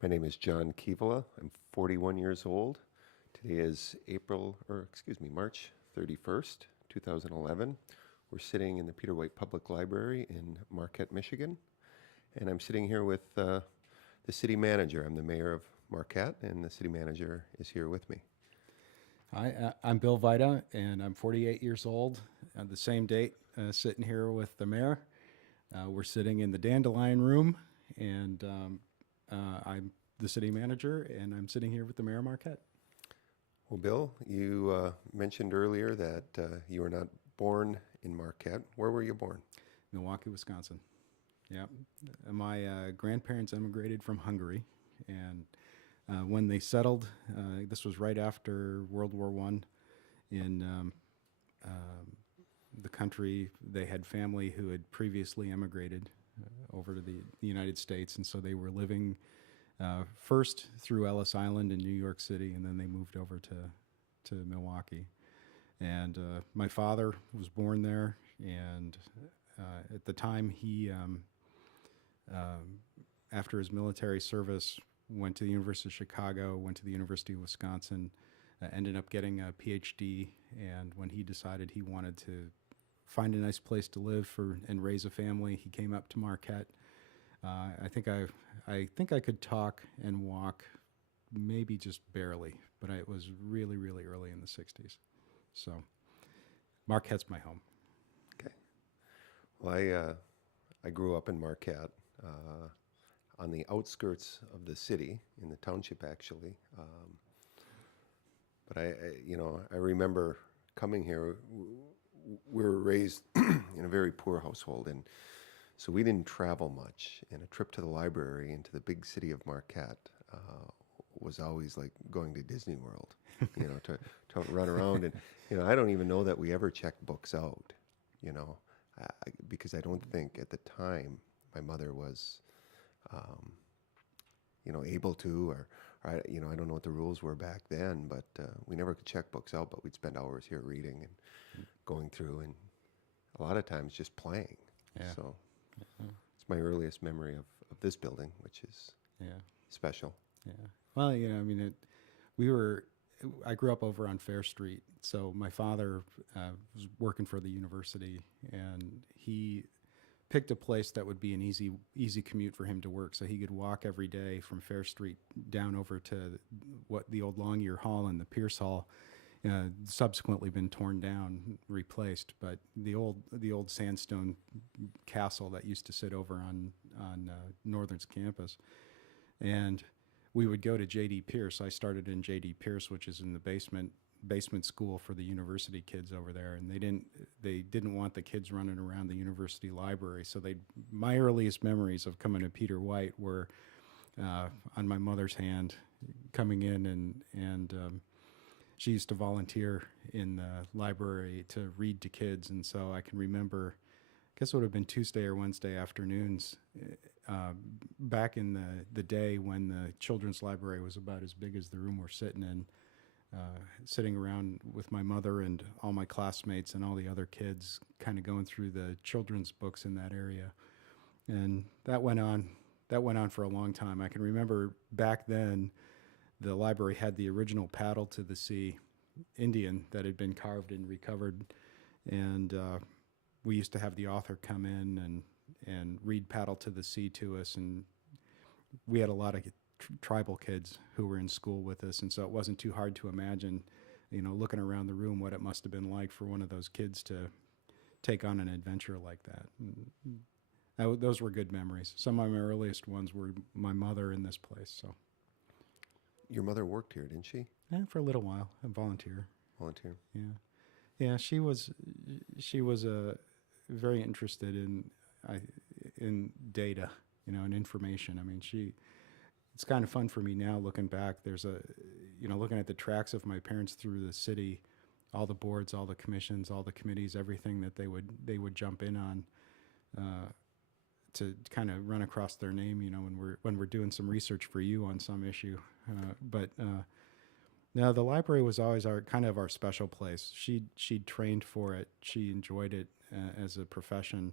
My name is John Kivela. I'm 41 years old. Today is March 31st, 2011. We're sitting in the Peter White Public Library in Marquette, Michigan. And I'm sitting here with the city manager. I'm the mayor of Marquette, and the city manager is here with me. Hi, I'm Bill Vajda, and I'm 48 years old. The same date, sitting here with the mayor. We're sitting in the Dandelion Room, and I'm the city manager, and I'm sitting here with the mayor of Marquette. Well, Bill, you mentioned earlier that you were not born in Marquette. Where were you born? Milwaukee, Wisconsin. Yeah, my grandparents emigrated from Hungary, and when they settled, this was right after World War I. In the country, they had family who had previously emigrated over to the United States, and so they were living first through Ellis Island in New York City, and then they moved over to Milwaukee. And my father was born there, and at the time he, after his military service, went to the University of Chicago, went to the University of Wisconsin, ended up getting a PhD, and when he decided he wanted to find a nice place to live and raise a family, he came up to Marquette. I think I could talk and walk, maybe just barely, but it was really, really early in the 60s. So Marquette's my home. Okay. Well, I grew up in Marquette, on the outskirts of the city, in the township actually. But I remember coming here. We were raised in a very poor household, and so we didn't travel much. And a trip to the library into the big city of Marquette was always like going to Disney World, to run around. And I don't even know that we ever checked books out, because I don't think at the time my mother was, able to, or I don't know what the rules were back then, but we never could check books out. But we'd spend hours here reading and going through, and a lot of times just playing. Yeah. So it's my earliest memory of this building, which is special. Yeah. Well, I grew up over on Fair Street. So my father was working for the university, and he picked a place that would be an easy commute for him to work. So he could walk every day from Fair Street down over to the old Longyear Hall and the Pierce Hall. Subsequently been torn down, replaced, but the old sandstone castle that used to sit over on Northern's campus, and we would go to J.D. Pierce. I started in J.D. Pierce, which is in the basement school for the university kids over there, and they didn't want the kids running around the university library. So my earliest memories of coming to Peter White were on my mother's hand, coming in and she used to volunteer in the library to read to kids, and so I can remember, I guess it would have been Tuesday or Wednesday afternoons, back in the day when the children's library was about as big as the room we're sitting in, sitting around with my mother and all my classmates and all the other kids, kind of going through the children's books in that area. And that went on for a long time. I can remember back then, the library had the original Paddle to the Sea Indian that had been carved and recovered, and we used to have the author come in and read Paddle to the Sea to us, and we had a lot of tribal kids who were in school with us, and so it wasn't too hard to imagine, looking around the room, what it must have been like for one of those kids to take on an adventure like that. And those were good memories. Some of my earliest ones were my mother in this place. So. Your mother worked here, didn't she? Yeah, for a little while, a volunteer. Volunteer. Yeah. She was very interested in data, and information. I mean, it's kind of fun for me now looking back. There's looking at the tracks of my parents through the city, all the boards, all the commissions, all the committees, everything that they would jump in on, to kind of run across their name, when we're doing some research for you on some issue. But no, the library was always our special place. She'd trained for it. She enjoyed it as a profession.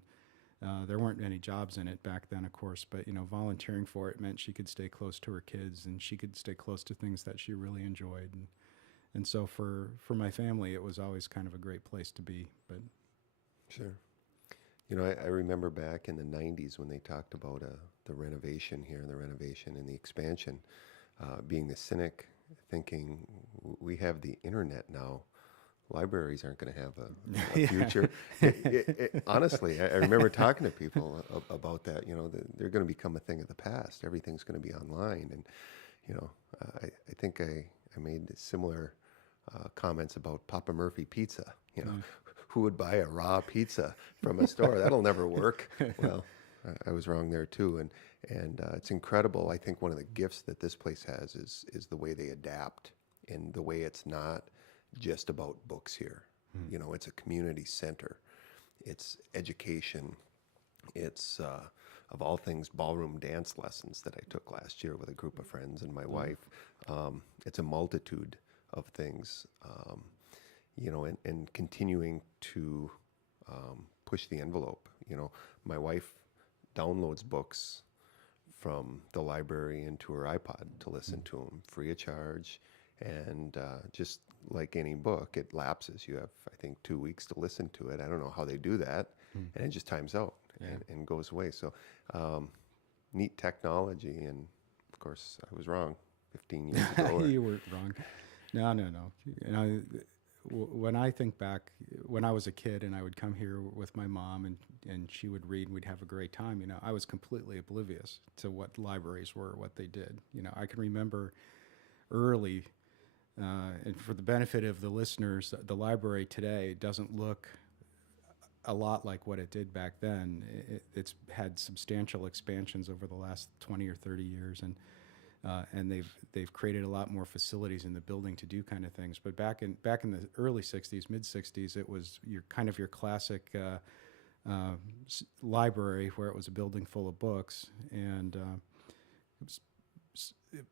There weren't any jobs in it back then, of course, but volunteering for it meant she could stay close to her kids and she could stay close to things that she really enjoyed. And so for my family, it was always kind of a great place to be. But Sure. I remember back in the 90s when they talked about the renovation here, the renovation and the expansion, being the cynic, thinking we have the internet now. Libraries aren't going to have a future. Honestly, I remember talking to people about that. They're going to become a thing of the past. Everything's going to be online. And, I think I made similar comments about Papa Murphy pizza. Who would buy a raw pizza from a store? That'll never work. Well, I was wrong there too. And it's incredible. I think one of the gifts that this place has is the way they adapt and the way it's not just about books here. It's a community center. It's education. It's, of all things, ballroom dance lessons that I took last year with a group of friends and my wife. It's a multitude of things, and continuing to push the envelope. My wife downloads books from the library into her iPod to listen to them free of charge. And just like any book, it lapses. You have, I think, 2 weeks to listen to it. I don't know how they do that. And it just times out and goes away. So neat technology. And, of course, I was wrong 15 years ago. You weren't wrong. No. When I think back, when I was a kid and I would come here with my mom and she would read and we'd have a great time, I was completely oblivious to what libraries were, what they did. I can remember early, and for the benefit of the listeners, the library today doesn't look a lot like what it did back then. It's had substantial expansions over the last 20 or 30 years, and they've created a lot more facilities in the building to do kind of things. But back in the early 60s, mid 60s, it was your classic library where it was a building full of books, and it was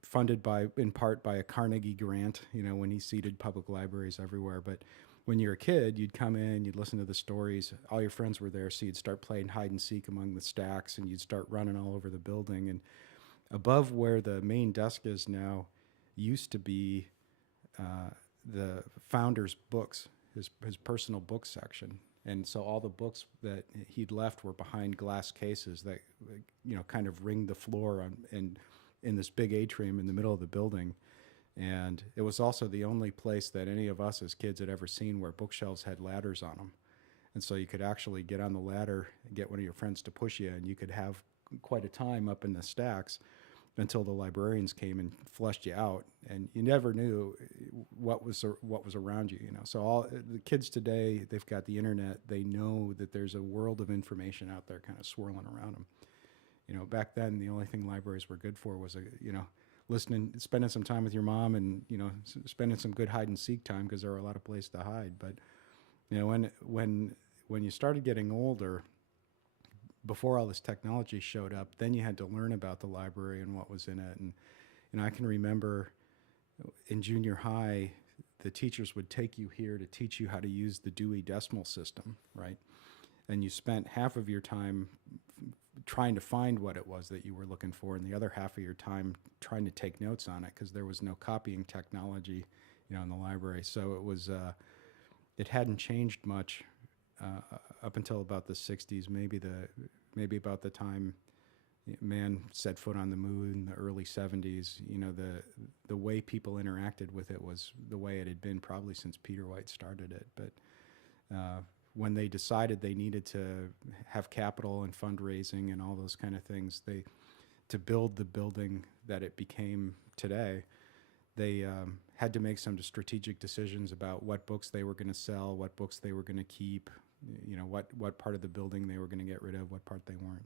funded in part by a Carnegie grant, when he seeded public libraries everywhere. But when you're a kid, you'd come in, you'd listen to the stories, all your friends were there, so you'd start playing hide and seek among the stacks, and you'd start running all over the building. And above where the main desk is now used to be the founder's books, his personal book section. And so all the books that he'd left were behind glass cases that, kind of ringed the floor and in this big atrium in the middle of the building. And it was also the only place that any of us as kids had ever seen where bookshelves had ladders on them. And so you could actually get on the ladder and get one of your friends to push you, and you could have quite a time up in the stacks until the librarians came and flushed you out, and you never knew what was around you. So all the kids today, they've got the internet. They know that there's a world of information out there kind of swirling around them. Back then, the only thing libraries were good for was listening, spending some time with your mom, and spending some good hide and seek time, because there were a lot of places to hide. But when you started getting older, before all this technology showed up, then you had to learn about the library and what was in it. And I can remember in junior high, the teachers would take you here to teach you how to use the Dewey Decimal System, right? And you spent half of your time trying to find what it was that you were looking for, and the other half of your time trying to take notes on it, because there was no copying technology, in the library. So it hadn't changed much up until about the 60s, maybe about the time man set foot on the moon in the early 70s. The way people interacted with it was the way it had been probably since Peter White started it. But when they decided they needed to have capital and fundraising and all those kind of things, to build the building that it became today, they had to make some strategic decisions about what books they were going to sell, what books they were going to keep, what part of the building they were going to get rid of, what part they weren't.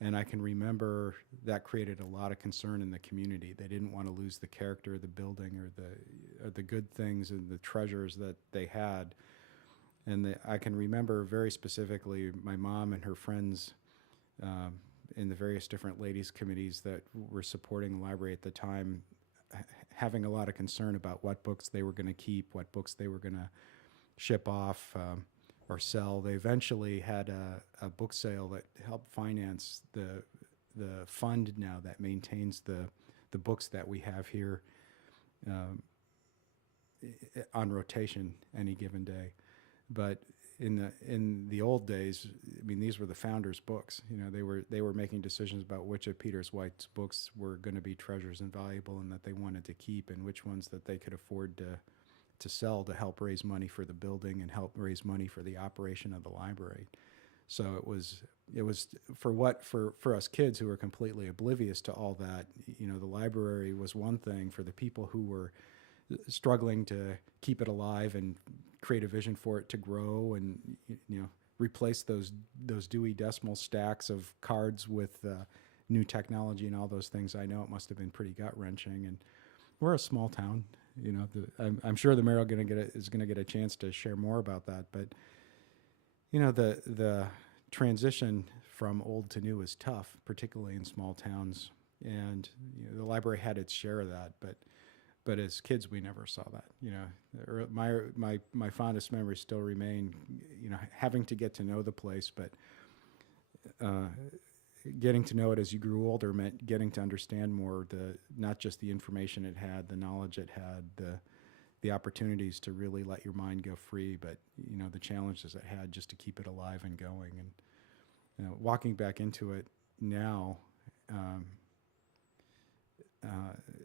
And I can remember that created a lot of concern in the community. They didn't want to lose the character of the building or the good things and the treasures that they had. And I can remember very specifically my mom and her friends in the various different ladies' committees that were supporting the library at the time having a lot of concern about what books they were going to keep, what books they were going to ship off. or sell. They eventually had a book sale that helped finance the fund now that maintains the books that we have here um, on rotation any given day. But in the old days, I mean, these were the founders' books. You know, they were making decisions about which of Peter White's books were going to be treasures and valuable, and that they wanted to keep, and which ones that they could afford to sell to help raise money for the building and help raise money for the operation of the library. So it was for us kids who were completely oblivious to all that. You know, the library was one thing. For the people who were struggling to keep it alive and create a vision for it to grow, and you know, replace those Dewey Decimal stacks of cards with new technology and all those things, I know it must have been pretty gut wrenching. And we're a small town. You know, I'm sure the mayor is going to get a chance to share more about that. But you know, the transition from old to new is tough, particularly in small towns. And you know, the library had its share of that, but as kids, we never saw that. You know, my fondest memories still remain, you know, having to get to know the place, but getting to know it as you grew older meant getting to understand more not just the information it had, the knowledge it had, the opportunities to really let your mind go free, but you know, the challenges it had just to keep it alive and going. And you know, walking back into it now,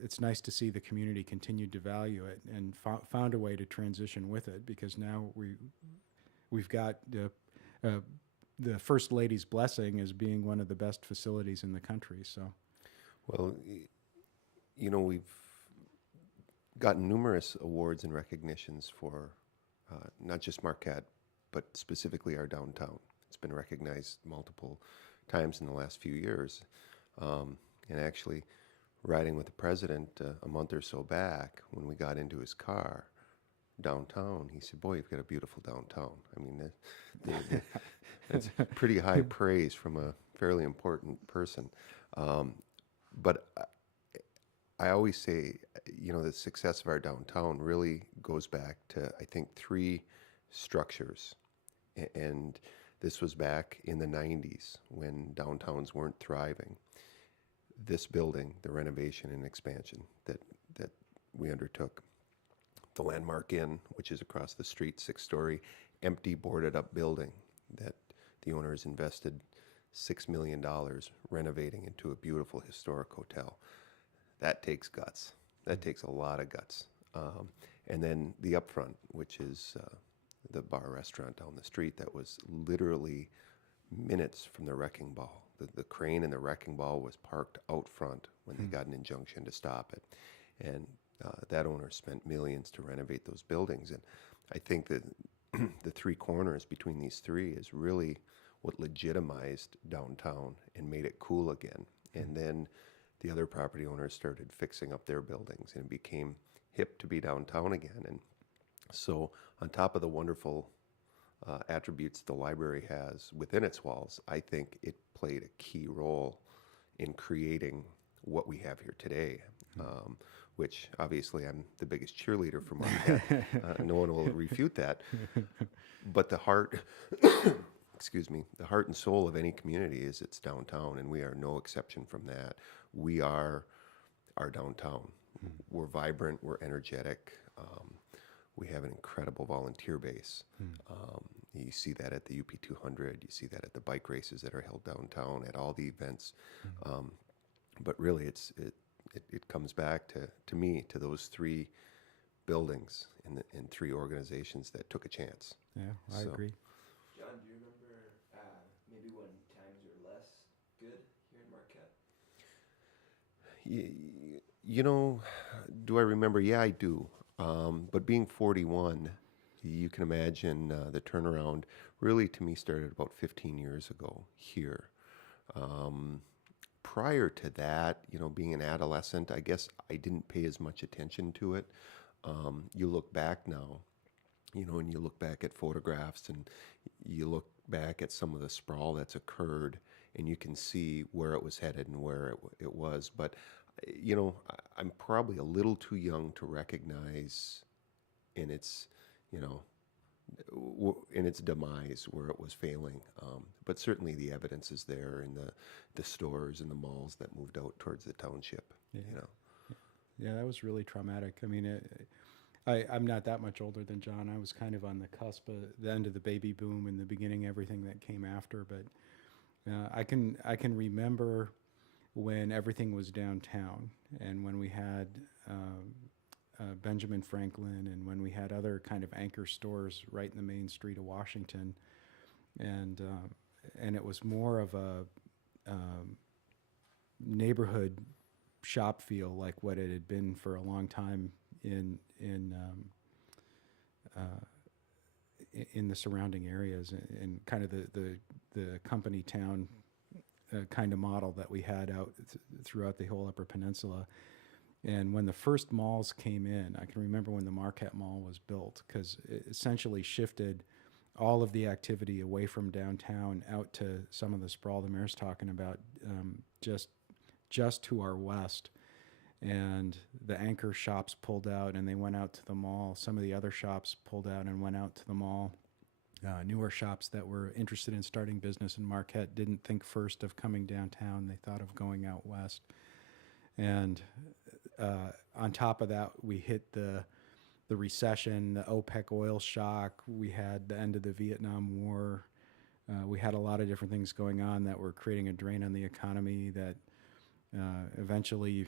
it's nice to see the community continue to value it and found a way to transition with it, because now we've got the First Lady's blessing as being one of the best facilities in the country. So, Well, you know, we've gotten numerous awards and recognitions for not just Marquette, but specifically our downtown. It's been recognized multiple times in the last few years. And actually, riding with the president a month or so back, when we got into his car downtown, he said, "Boy, you've got a beautiful downtown." I mean, that's pretty high praise from a fairly important person. But I always say, you know, the success of our downtown really goes back to, I think, three structures. And this was back in the 90s when downtowns weren't thriving. This building, the renovation and expansion that we undertook, the Landmark Inn, which is across the street, 6-story, empty, boarded-up building that the owners invested $6 million renovating into a beautiful historic hotel. That takes guts. That takes a lot of guts. And then the Upfront, which is the bar restaurant down the street that was literally minutes from the wrecking ball. The crane and the wrecking ball was parked out front when they got an injunction to stop it. And that owner spent millions to renovate those buildings. And I think that the three corners between these three is really what legitimized downtown and made it cool again. And then the other property owners started fixing up their buildings, and it became hip to be downtown again. And so on top of the wonderful attributes the library has within its walls, I think it played a key role in creating what we have here today, which obviously I'm the biggest cheerleader for Marquette. No one will refute that. But the heart, excuse me, the heart and soul of any community is its downtown, and we are no exception from that. We are our downtown. We're vibrant, we're energetic. We have an incredible volunteer base. You see that at the UP 200. You see that at the bike races that are held downtown, at all the events. But really, it comes back to me, to those three buildings and three organizations that took a chance. yeah, I agree. John, do you remember maybe when times were less good here in Marquette? You know, do I remember? Yeah, I do. But being 41, you can imagine the turnaround really, to me, started about 15 years ago here. Prior to that, you know, being an adolescent, I guess I didn't pay as much attention to it. You look back now, you know, and you look back at photographs and you look back at some of the sprawl that's occurred, and you can see where it was headed and where it was. But, you know, I'm probably a little too young to recognize in its, you know, in its demise where it was failing. But certainly the evidence is there in the stores and the malls that moved out towards the township. Yeah. You know. Yeah, that was really traumatic. I mean, I'm not that much older than John. I was kind of on the cusp of the end of the baby boom and the beginning everything that came after. But I can remember when everything was downtown and when we had Benjamin Franklin and when we had other kind of anchor stores right in the main street of Washington, and it was more of a neighborhood shop feel like what it had been for a long time in the surrounding areas, and kind of the company town kind of model that we had out throughout the whole Upper Peninsula. And when the first malls came in, I can remember when the Marquette Mall was built, because it essentially shifted all of the activity away from downtown out to some of the sprawl the mayor's talking about, just to our west. And the anchor shops pulled out and they went out to the mall. Some of the other shops pulled out and went out to the mall. Newer shops that were interested in starting business in Marquette didn't think first of coming downtown. They thought of going out west. And on top of that, we hit the recession, the OPEC oil shock. We had the end of the Vietnam War. We had a lot of different things going on that were creating a drain on the economy that eventually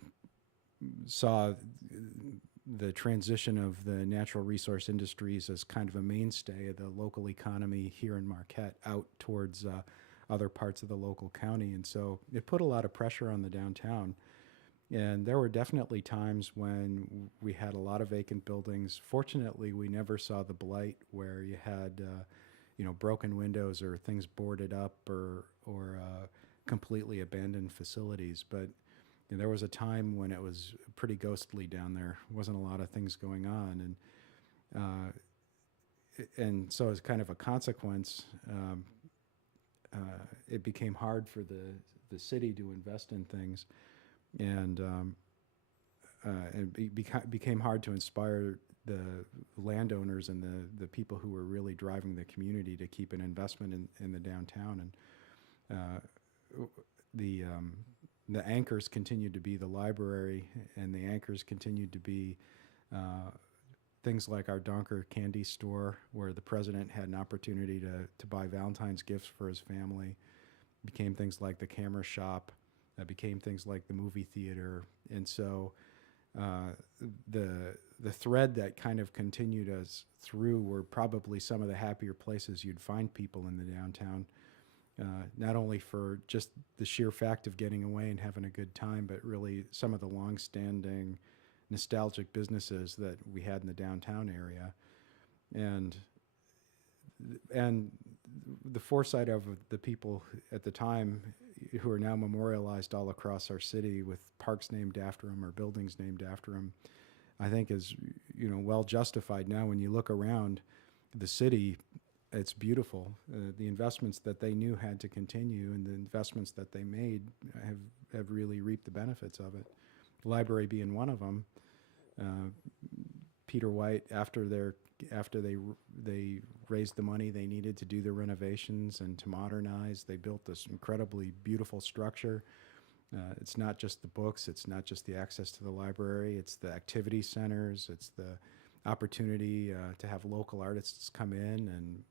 saw the transition of the natural resource industries as kind of a mainstay of the local economy here in Marquette out towards other parts of the local county. And so it put a lot of pressure on the downtown. And there were definitely times when we had a lot of vacant buildings. Fortunately, we never saw the blight where you had, broken windows or things boarded up or completely abandoned facilities. But there was a time when it was pretty ghostly down there. Wasn't a lot of things going on, and so as kind of a consequence, it became hard for the city to invest in things, and became hard to inspire the landowners and the people who were really driving the community to keep an investment in the downtown. And the anchors continued to be the library, and the anchors continued to be things like our Donker candy store, where the president had an opportunity to buy Valentine's gifts for his family. Became things like the camera shop, became things like the movie theater. And so the thread that kind of continued us through were probably some of the happier places you'd find people in the downtown. Not only for just the sheer fact of getting away and having a good time, but really some of the long-standing nostalgic businesses that we had in the downtown area. And the foresight of the people at the time, who are now memorialized all across our city with parks named after them or buildings named after them, I think is well justified now. When you look around the city, it's beautiful. The investments that they knew had to continue, and the investments that they made have really reaped the benefits of it. The library being one of them. Peter White, after they raised the money they needed to do the renovations and to modernize, they built this incredibly beautiful structure. It's not just the books, it's not just the access to the library, it's the activity centers, it's the opportunity to have local artists come in and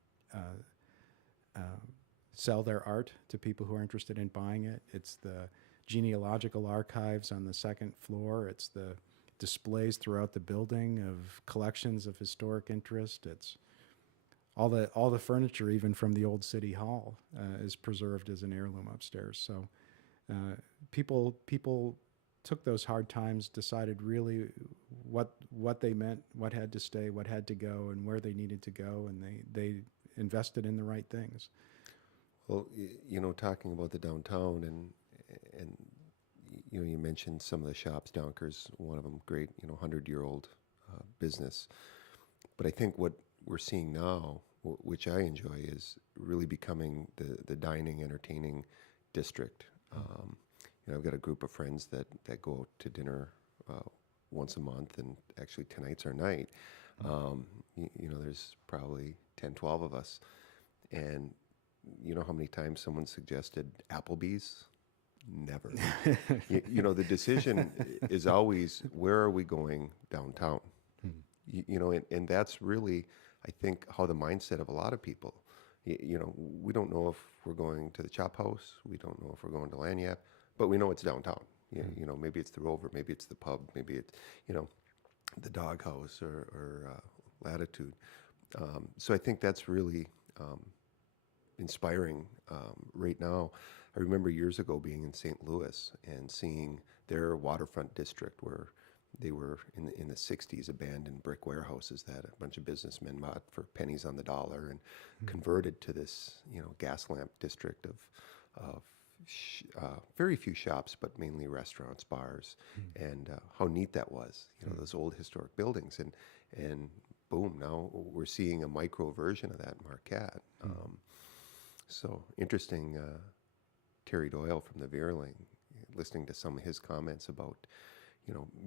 sell their art to people who are interested in buying it. It's the genealogical archives on the second floor. It's the displays throughout the building of collections of historic interest. It's all the furniture, even from the old city hall, is preserved as an heirloom upstairs. So people took those hard times, decided really what they meant, what had to stay, what had to go, and where they needed to go, and they invested in the right things. Well, talking about the downtown and you mentioned some of the shops. Donker's one of them, great, 100-year-old business. But I think what we're seeing now, which I enjoy, is really becoming the dining, entertaining district. I've got a group of friends that go out to dinner once a month, and actually tonight's our night. There's probably 10, 12 of us. And you know how many times someone suggested Applebee's? Never. The decision is always, where are we going downtown? And that's really, I think, how the mindset of a lot of people. We don't know if we're going to the Chop House. We don't know if we're going to Lanyap, but we know it's downtown. Maybe it's the Rover, maybe it's the pub, maybe it's, the Dog House or Latitude. So I think that's really inspiring right now. I remember years ago being in St. Louis and seeing their waterfront district where they were in the 60s abandoned brick warehouses that a bunch of businessmen bought for pennies on the dollar and converted to this gas lamp district of very few shops, but mainly restaurants, bars, and how neat that was. Those old historic buildings, and boom, now we're seeing a micro version of that in Marquette. So interesting. Terry Doyle from the Veerling, listening to some of his comments about,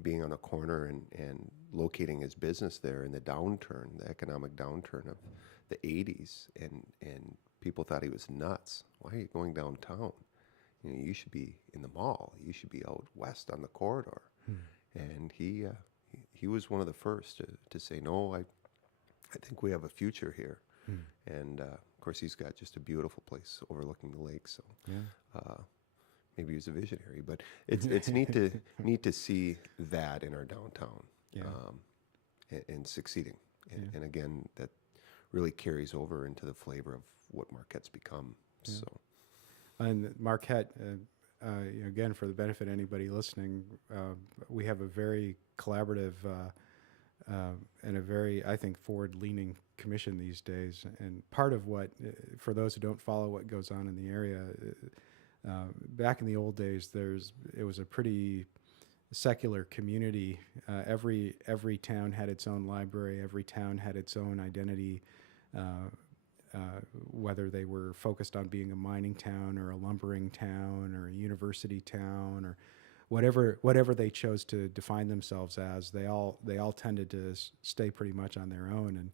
being on a corner and locating his business there in the downturn, the economic downturn of the 80s, and people thought he was nuts. Why are you going downtown? You should be in the mall. You should be out west on the corridor. And he was one of the first to say, no, I think we have a future here. And of course, he's got just a beautiful place overlooking the lake. So maybe he was a visionary, but it's neat to see that in our downtown and succeeding. And again, that really carries over into the flavor of what Marquette's become. Yeah. So, and Marquette, again, for the benefit of anybody listening, we have a very collaborative and a very, I think, forward-leaning commission these days. And part of what, for those who don't follow what goes on in the area, back in the old days, it was a pretty secular community. Every town had its own library. Every town had its own identity, whether they were focused on being a mining town or a lumbering town or a university town or whatever they chose to define themselves as. They all tended to stay pretty much on their own. And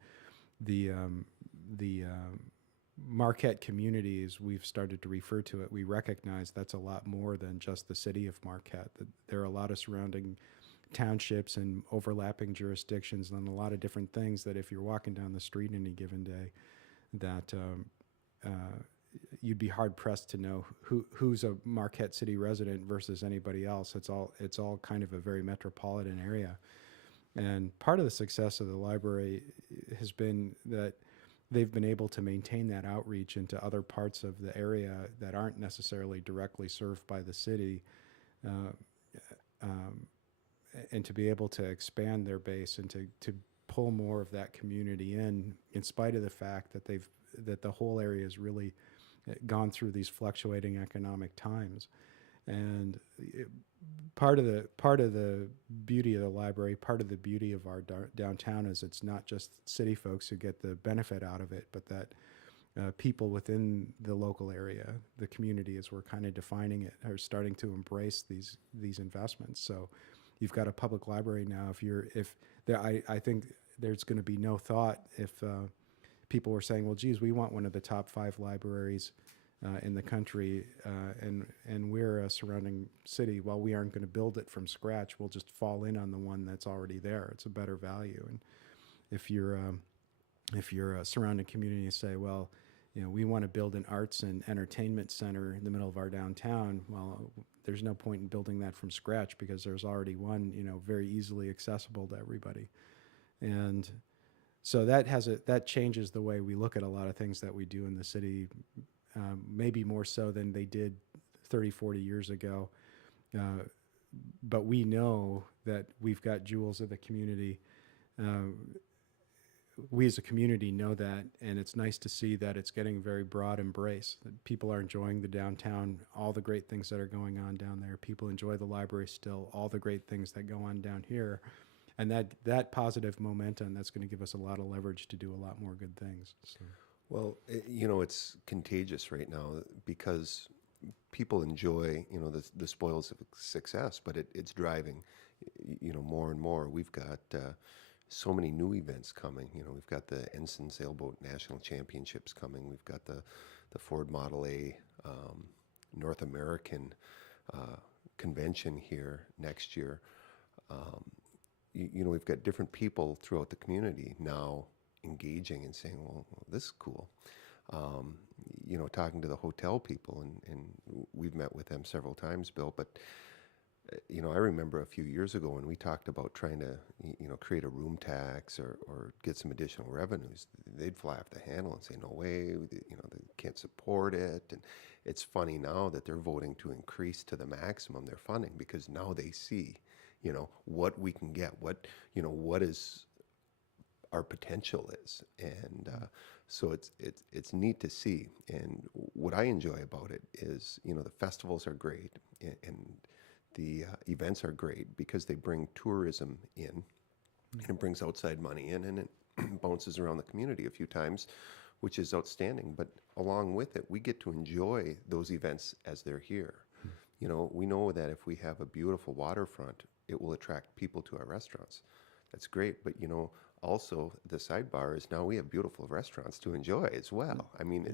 the Marquette community, as we've started to refer to it, we recognize that's a lot more than just the city of Marquette. That there are a lot of surrounding townships and overlapping jurisdictions and a lot of different things that if you're walking down the street any given day, that you'd be hard pressed to know who's a Marquette City resident versus anybody else. It's all kind of a very metropolitan area. And part of the success of the library has been that they've been able to maintain that outreach into other parts of the area that aren't necessarily directly served by the city, and to be able to expand their base and to pull more of that community in spite of the fact that the whole area has really gone through these fluctuating economic times. And part of the beauty of the library, part of the beauty of our downtown is it's not just city folks who get the benefit out of it, but that people within the local area, the community as we're kind of defining it, are starting to embrace these investments. So you've got a public library now. I think there's going to be no thought if people were saying, well, geez, we want one of the top 5 libraries in the country, and we're a surrounding city. Well, we aren't going to build it from scratch. We'll just fall in on the one that's already there. It's a better value. And if you're a surrounding community and say, well, we want to build an arts and entertainment center in the middle of our downtown, well, there's no point in building that from scratch because there's already one, very easily accessible to everybody. And so that changes the way we look at a lot of things that we do in the city, maybe more so than they did 30, 40 years ago. But we know that we've got jewels of the community. We as a community know that, and it's nice to see that it's getting a very broad embrace. That people are enjoying the downtown, all the great things that are going on down there. People enjoy the library still, all the great things that go on down here. And that positive momentum, that's going to give us a lot of leverage to do a lot more good things. So. Well, it's contagious right now because people enjoy, the spoils of success, but it's driving, more and more. We've got so many new events coming. You know, we've got the Ensign Sailboat National Championships coming. We've got the Ford Model A North American convention here next year. You know, we've got different people throughout the community now engaging and saying, well, this is cool. You know, talking to the hotel people, and we've met with them several times, Bill, but you know, I remember a few years ago when we talked about trying to, you know, create a room tax or get some additional revenues, they'd fly off the handle and say, no way, you know, they can't support it. And it's funny now that they're voting to increase to the maximum their funding, because now they see, you know, what we can get, what, you know, what is our potential is. And so it's neat to see. And what I enjoy about it is, you know, the festivals are great, and the events are great because they bring tourism in, and it brings outside money in, and it bounces around the community a few times, which is outstanding. But along with it, we get to enjoy those events as they're here. You know, we know that if we have a beautiful waterfront, it will attract people to our restaurants. That's great. But, you know, also the sidebar is now we have beautiful restaurants to enjoy as well. I mean,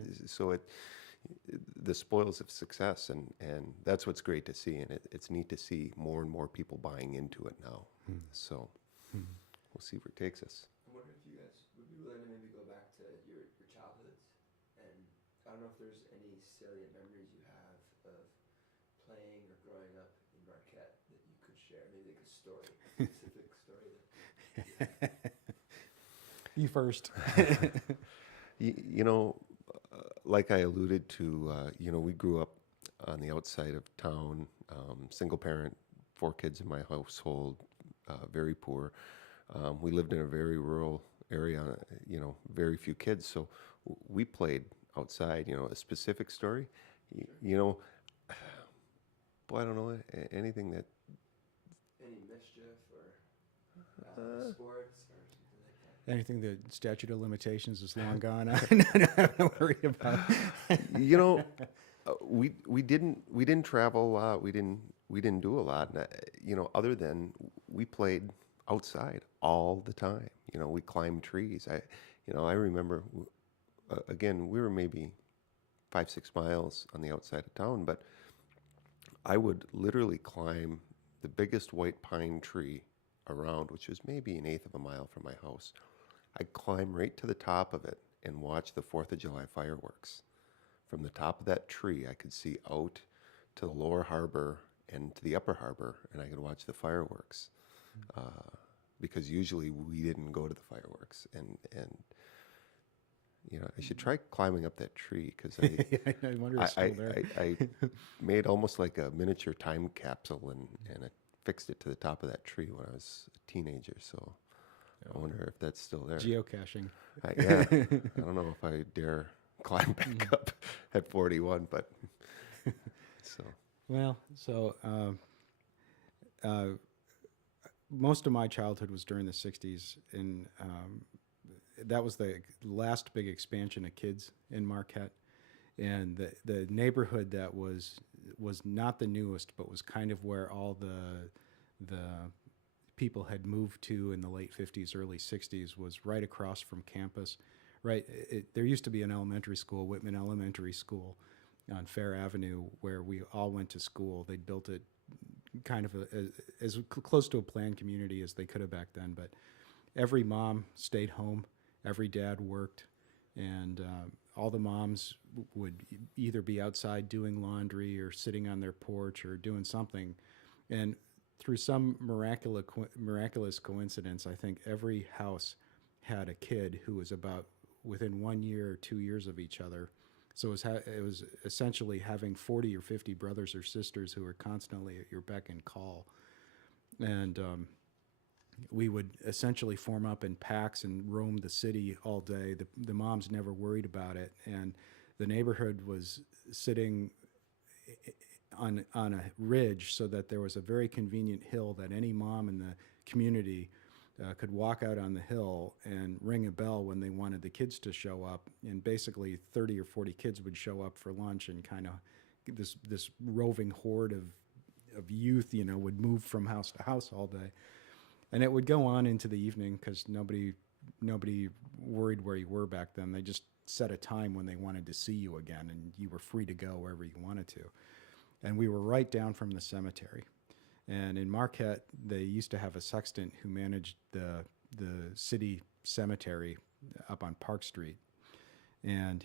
the spoils of success, and that's what's great to see, and it's neat to see more and more people buying into it now. So we'll see where it takes us. I wonder if you guys would be willing to maybe go back to your childhoods, and I don't know if there's any salient memories you have of playing or growing up in Marquette that you could share, maybe like a story, a specific story that you have. You first. You know, like I alluded to, you know, we grew up on the outside of town, single parent, 4 kids in my household, very poor. We lived in a very rural area, you know, very few kids. So we played outside. You know, a specific story, you know, boy, I don't know, anything that. Any mischief or sports or something like that? Anything the statute of limitations is long gone. I'm not worried about. You know, we didn't travel a lot. We didn't do a lot. And, you know, other than we played outside all the time. You know, we climbed trees. I remember, again, we were maybe 5-6 miles on the outside of town, but I would literally climb the biggest white pine tree around, which was maybe 1/8 of a mile from my house. I'd climb right to the top of it and watch the 4th of July fireworks. From the top of that tree, I could see out to the lower harbor and to the upper harbor, and I could watch the fireworks. Because usually we didn't go to the fireworks. And you know, I should try climbing up that tree, because I wonder if it's still there. I made almost like a miniature time capsule, and I fixed it to the top of that tree when I was a teenager. So I wonder if that's still there. Geocaching. Yeah, I don't know if I dare climb back up at 41, but so. Well, so most of my childhood was during the 60s, and that was the last big expansion of kids in Marquette. And the neighborhood that was not the newest, but was kind of where all the people had moved to in the late 50s, early 60s, was right across from campus. Right, there used to be an elementary school, Whitman Elementary School, on Fair Avenue, where we all went to school. They built it kind of as close to a planned community as they could have back then. But every mom stayed home, every dad worked, and all the moms would either be outside doing laundry or sitting on their porch or doing something. And through some miraculous coincidence, I think every house had a kid who was about within 1 year or 2 years of each other. So it was essentially having 40 or 50 brothers or sisters who were constantly at your beck and call. And we would essentially form up in packs and roam the city all day. The moms never worried about it. And the neighborhood was sitting on a ridge, so that there was a very convenient hill that any mom in the community could walk out on the hill and ring a bell when they wanted the kids to show up. And basically 30 or 40 kids would show up for lunch, and kind of this roving horde of youth, you know, would move from house to house all day. And it would go on into the evening because nobody worried where you were back then. They just set a time when they wanted to see you again, and you were free to go wherever you wanted to. And we were right down from the cemetery. And in Marquette, they used to have a sexton who managed the city cemetery up on Park Street. And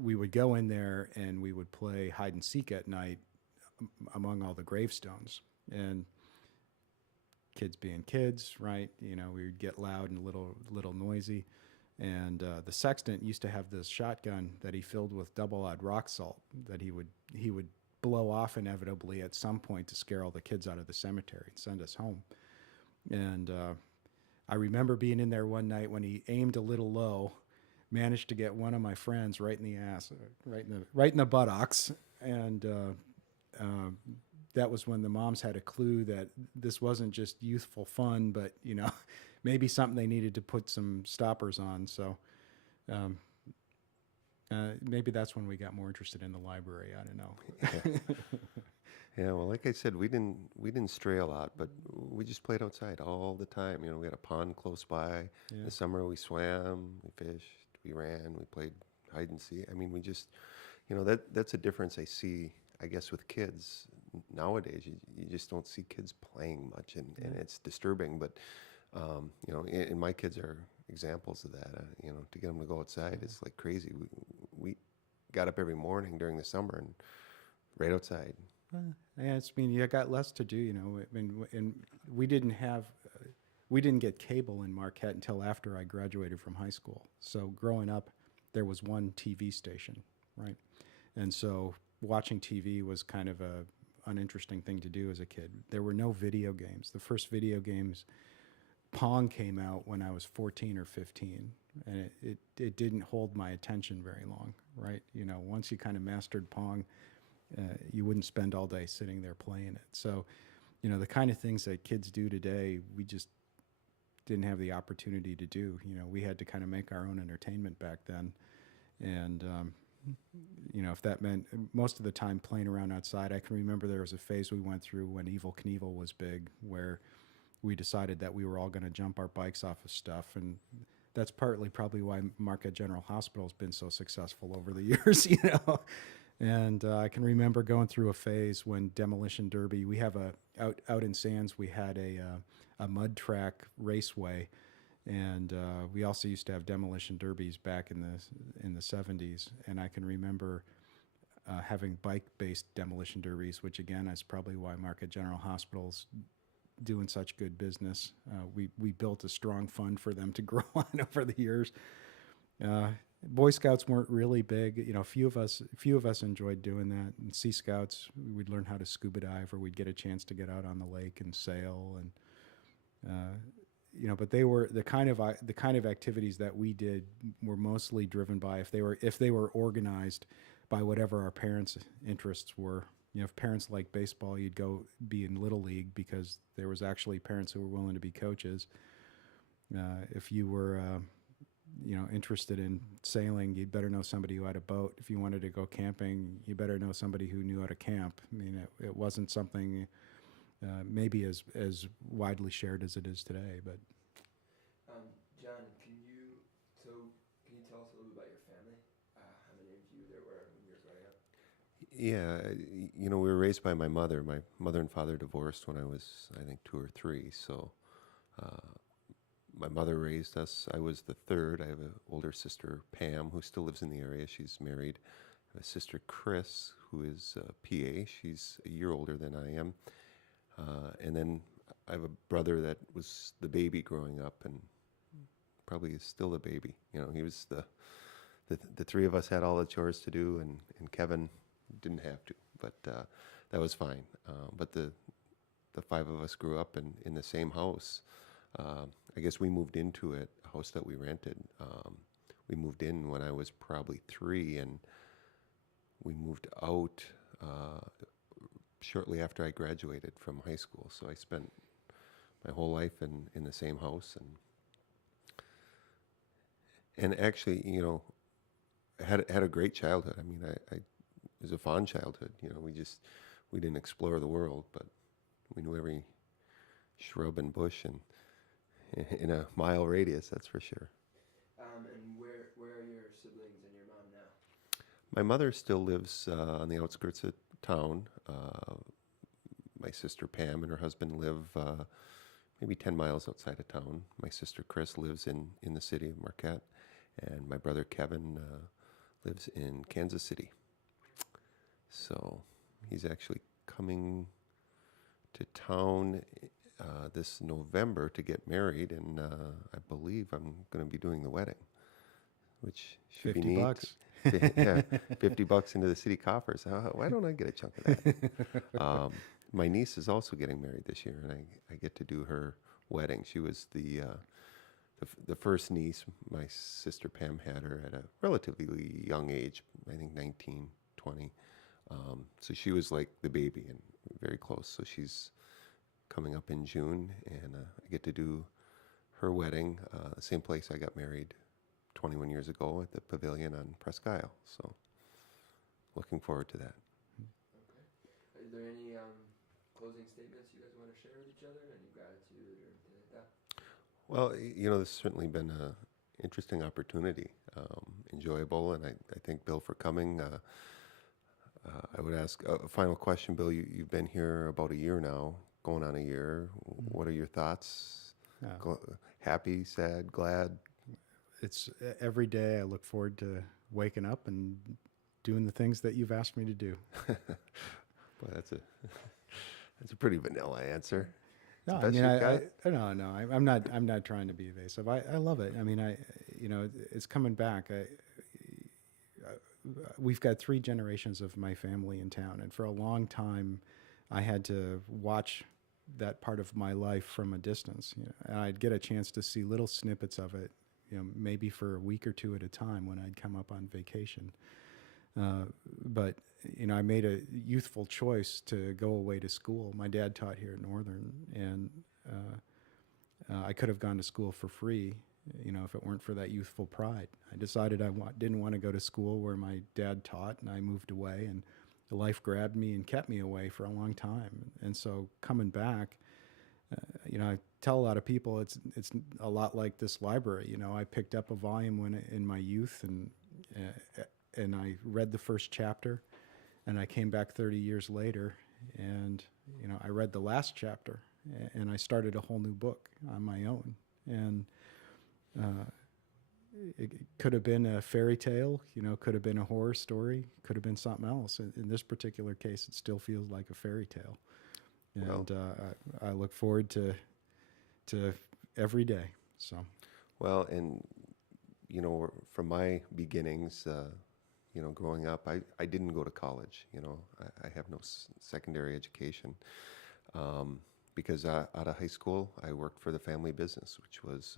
we would go in there and we would play hide and seek at night among all the gravestones. And kids being kids, right? You know, we would get loud and a little noisy. And the sexton used to have this shotgun that he filled with double-odd rock salt that he would blow off inevitably at some point to scare all the kids out of the cemetery and send us home. And I remember being in there one night when he aimed a little low, managed to get one of my friends right in the ass, right in the buttocks, and that was when the moms had a clue that this wasn't just youthful fun, but you know, maybe something they needed to put some stoppers on. So maybe that's when we got more interested in the library. I don't know. Yeah, well, like I said, we didn't stray a lot, but we just played outside all the time. You know, we had a pond close by. Yeah. In the summer, we swam, we fished, we ran, we played hide and seek. I mean, we just, you know, that's a difference I see, I guess, with kids nowadays. You just don't see kids playing much, and it's disturbing. But you know, and my kids are examples of that. You know, to get them to go outside is like crazy. We got up every morning during the summer and right outside. Yeah, I mean, you got less to do, you know. I mean, and we didn't get cable in Marquette until after I graduated from high school. So growing up, there was one TV station, right? And so watching TV was kind of an uninteresting thing to do as a kid. There were no video games. The first video games, Pong came out when I was 14 or 15, and it didn't hold my attention very long, right? You know, once you kind of mastered Pong, you wouldn't spend all day sitting there playing it. So, you know, the kind of things that kids do today, we just didn't have the opportunity to do. You know, we had to kind of make our own entertainment back then. And, you know, if that meant most of the time playing around outside, I can remember there was a phase we went through when Evel Knievel was big, where we decided that we were all going to jump our bikes off of stuff. And that's partly probably why Marquette General Hospital has been so successful over the years, you know. And I can remember going through a phase when Demolition Derby, we have out in Sands, we had a mud track raceway, and we also used to have demolition derbies back in the 70s. And I can remember having bike-based demolition derbies, which again is probably why Marquette General Hospital's doing such good business. We built a strong fund for them to grow on over the years. Boy Scouts weren't really big. You know, few of us enjoyed doing that. And Sea Scouts, we'd learn how to scuba dive, or we'd get a chance to get out on the lake and sail. And you know, but they were the kind of activities that we did were mostly driven by if they were organized by whatever our parents' interests were. You know, if parents liked baseball, you'd go be in Little League because there was actually parents who were willing to be coaches. If you were you know, interested in sailing, you'd better know somebody who had a boat. If you wanted to go camping, you better know somebody who knew how to camp. I mean, it wasn't something maybe as widely shared as it is today. But John, can you tell us a little bit about your family? How many of you there were when you were growing up? Yeah, you know, we were raised by my mother. My mother and father divorced when I was, I think, 2 or 3. So my mother raised us. I was the third. I have an older sister, Pam, who still lives in the area. She's married. I have a sister, Chris, who is a PA. She's a year older than I am. And then I have a brother that was the baby growing up and probably is still the baby. You know, he was the 3 of us had all the chores to do, and Kevin didn't have to, but that was fine. But the 5 of us grew up in the same house. I guess we moved into it, a house that we rented. We moved in when I was probably 3, and we moved out shortly after I graduated from high school. So I spent my whole life in the same house, and actually, you know, had a great childhood. I mean, I it was a fond childhood. You know, we didn't explore the world, but we knew every shrub and bush, and in a mile radius, that's for sure. And where are your siblings and your mom now? My mother still lives on the outskirts of town. My sister Pam and her husband live maybe 10 miles outside of town. My sister Chris lives in the city of Marquette, and my brother Kevin lives in Kansas City. So he's actually coming to town this November to get married, and I believe I'm going to be doing the wedding, which should be neat. $50. Yeah, $50 into the city coffers. Why don't I get a chunk of that? My niece is also getting married this year, and I get to do her wedding. She was the first niece. My sister Pam had her at a relatively young age, I think 19, 20. So she was like the baby and very close. So she's coming up in June, and I get to do her wedding, the same place I got married 21 years ago at the Pavilion on Presque Isle. So looking forward to that. Okay. Are there any closing statements you guys want to share with each other? Any gratitude or anything like that? Well, this has certainly been an interesting opportunity, enjoyable, and I thank Bill for coming. I would ask a final question, Bill. You've been here about a year now, going on a year. What are your thoughts? Happy, sad, glad? It's every day I look forward to waking up and doing the things that you've asked me to do. Boy, that's a pretty vanilla answer. No, I best mean, you've got? I'm not trying to be evasive. I love it. I mean, it's coming back. We've got 3 generations of my family in town, and for a long time, I had to watch that part of my life from a distance. And I'd get a chance to see little snippets of it, maybe for a week or 2 at a time when I'd come up on vacation. But I made a youthful choice to go away to school. My dad taught here at Northern, and I could have gone to school for free, if it weren't for that youthful pride. I decided I didn't want to go to school where my dad taught, and I moved away, and life grabbed me and kept me away for a long time. And so coming back, I tell a lot of people it's a lot like this library. I picked up a volume in my youth, and I read the first chapter, and I came back 30 years later, and I read the last chapter, and I started a whole new book on my own. And it could have been a fairy tale, could have been a horror story, could have been something else. In this particular case, it still feels like a fairy tale. And I look forward to every day. So, Well, and from my beginnings, growing up, I didn't go to college. I have no secondary education. Because out of high school, I worked for the family business, which was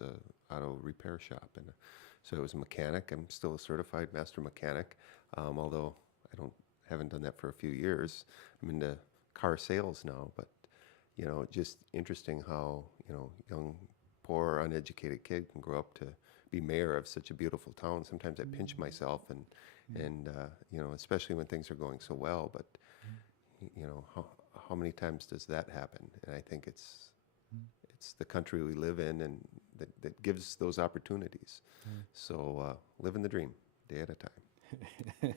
auto repair shop, and so I was a mechanic. I'm still a certified master mechanic, although haven't done that for a few years. I'm into car sales now, but just interesting how young, poor, uneducated kid can grow up to be mayor of such a beautiful town. Sometimes I pinch myself, and especially when things are going so well, but how many times does that happen? And I think it's the country we live in, and that gives those opportunities. So living the dream, day at a time.